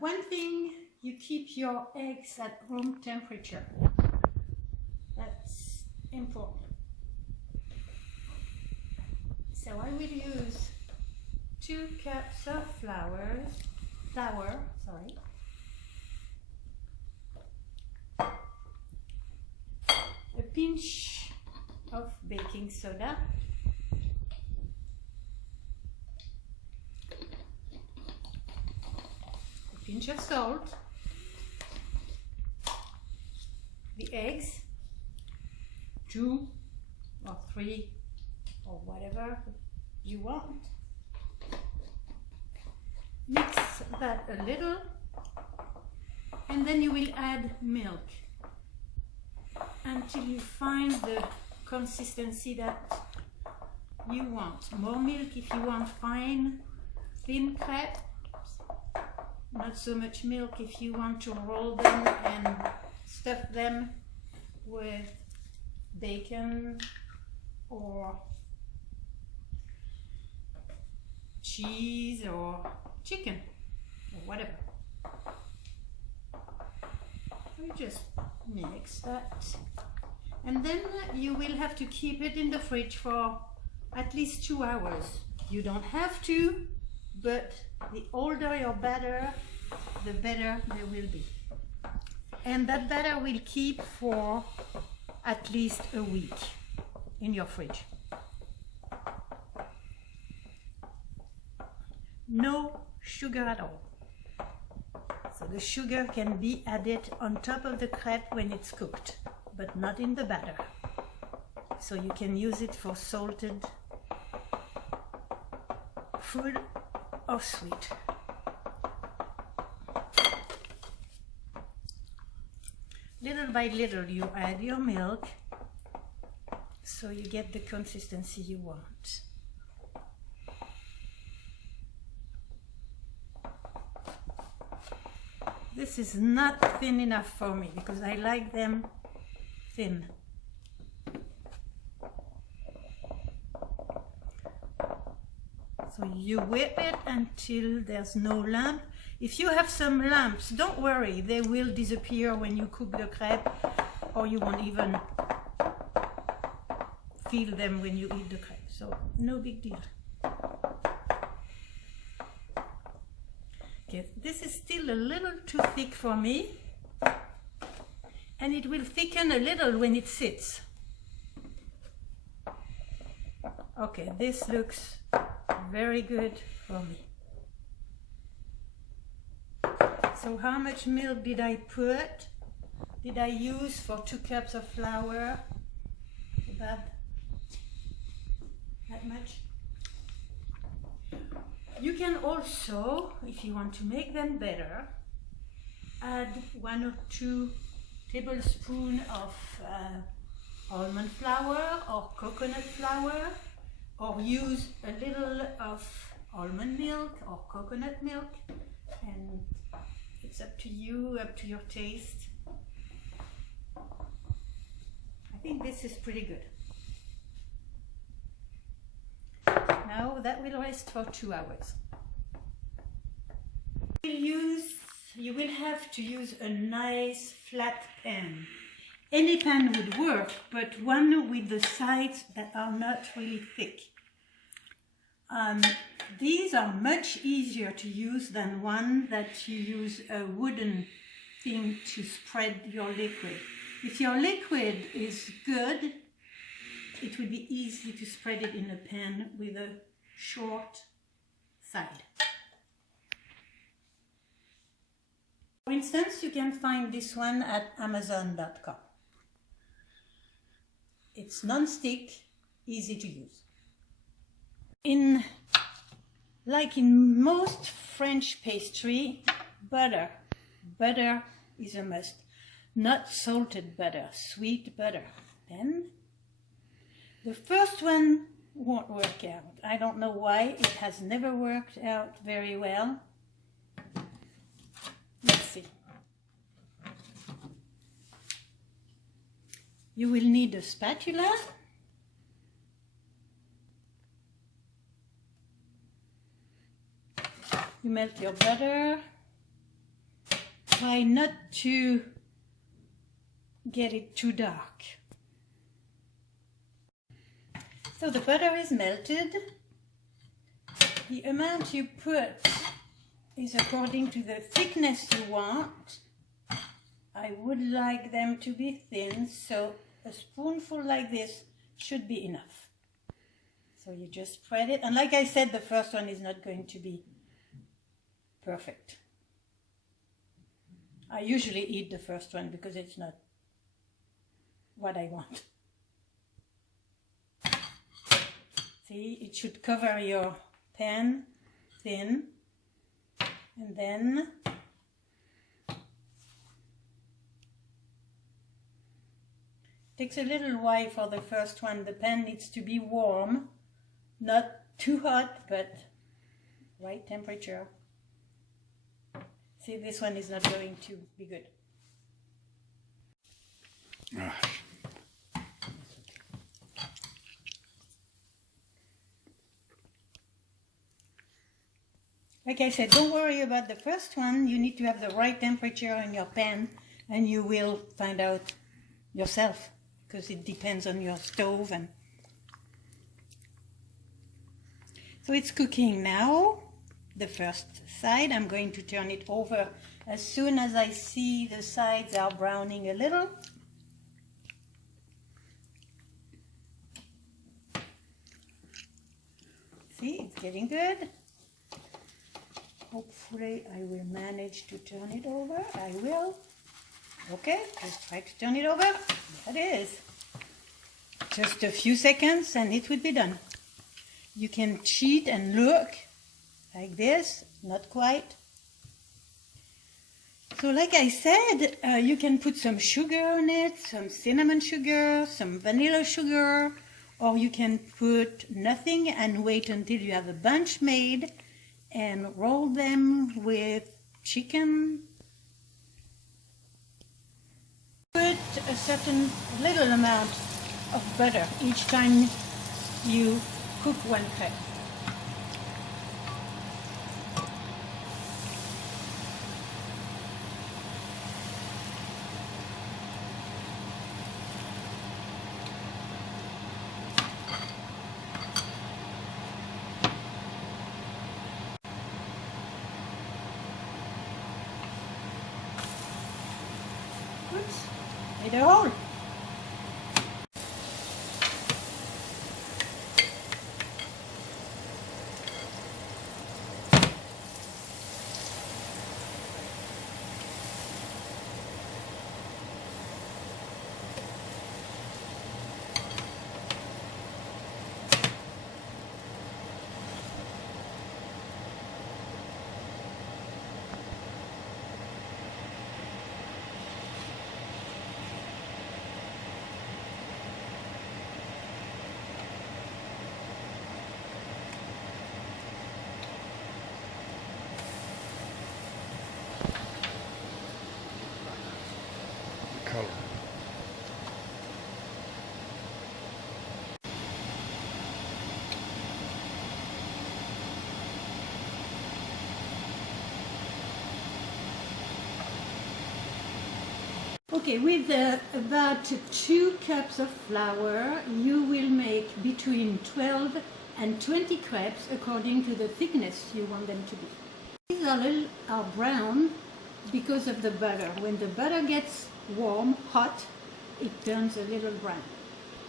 One thing, you keep your eggs at room temperature. That's important. So I will use 2 cups of flour, a pinch of baking soda, a pinch of salt, the eggs, 2 or 3 or whatever you want. Mix that a little, and then you will add milk until you find the consistency that you want. More milk if you want fine, thin crepes. Not so much milk if you want to roll them and stuff them with bacon or cheese or chicken or whatever. You just mix that, and then you will have to keep it in the fridge for at least 2 hours. You don't have to, but the older your batter, the better they will be. And that batter will keep for at least a week in your fridge. No sugar at all. So the sugar can be added on top of the crepe when it's cooked, but not in the batter. So you can use it for salted food or sweet. Little by little you add your milk so you get the consistency you want. This is not thin enough for me because I like them thin. So you whip it until there's no lump. If you have some lumps, don't worry, they will disappear when you cook the crepe, or you won't even feel them when you eat the crepe. So no big deal. Okay, this is still a little too thick for me, and it will thicken a little when it sits. Okay, this looks very good for me. So how much milk did I put? Did I use for 2 cups of flour? About that much? You can also, if you want to make them better, add 1 or 2 tablespoons of almond flour or coconut flour, or use a little of almond milk or coconut milk, and it's up to you, up to your taste. I think this is pretty good. Now that will rest for 2 hours. You will have to use a nice flat pan. Any pan would work, but one with the sides that are not really thick. These are much easier to use than one that you use a wooden thing to spread your liquid. If your liquid is good, it will be easy to spread it in a pan with a short side. For instance, you can find this one at Amazon.com. It's non-stick, easy to use. Like in most French pastry, butter is a must. Not salted butter, sweet butter. Then the first one won't work out. I don't know why. It has never worked out very well. Let's see. You will need a spatula. You melt your butter try not to get it too dark. So the butter is melted. The amount you put is according to the thickness you want. I would like them to be thin, so a spoonful like this should be enough. So you just spread it, and like I said, the first one is not going to be perfect. I usually eat the first one because it's not what I want. See, it should cover your pan thin, and then takes a little while for the first one. The pan needs to be warm, not too hot, but right temperature. See, this one is not going to be good. Like I said, don't worry about the first one. You need to have the right temperature in your pan, and you will find out yourself, because it depends on your stove. And so it's cooking now. The first side, I'm going to turn it over as soon as I see the sides are browning a little. See, it's getting good. Hopefully I will manage to turn it over. I will. Okay, let's try to turn it over. There it is. Just a few seconds and it would be done. You can cheat and look like this, not quite. So like I said, you can put some sugar on it, some cinnamon sugar, some vanilla sugar, or you can put nothing and wait until you have a bunch made and roll them with chicken. Put a certain little amount of butter each time you cook one crepe. Oops, made a hole. Color. Okay, with about 2 cups of flour, you will make between 12 and 20 crepes according to the thickness you want them to be. These are brown because of the butter. When the butter gets warm, hot, it turns a little brown.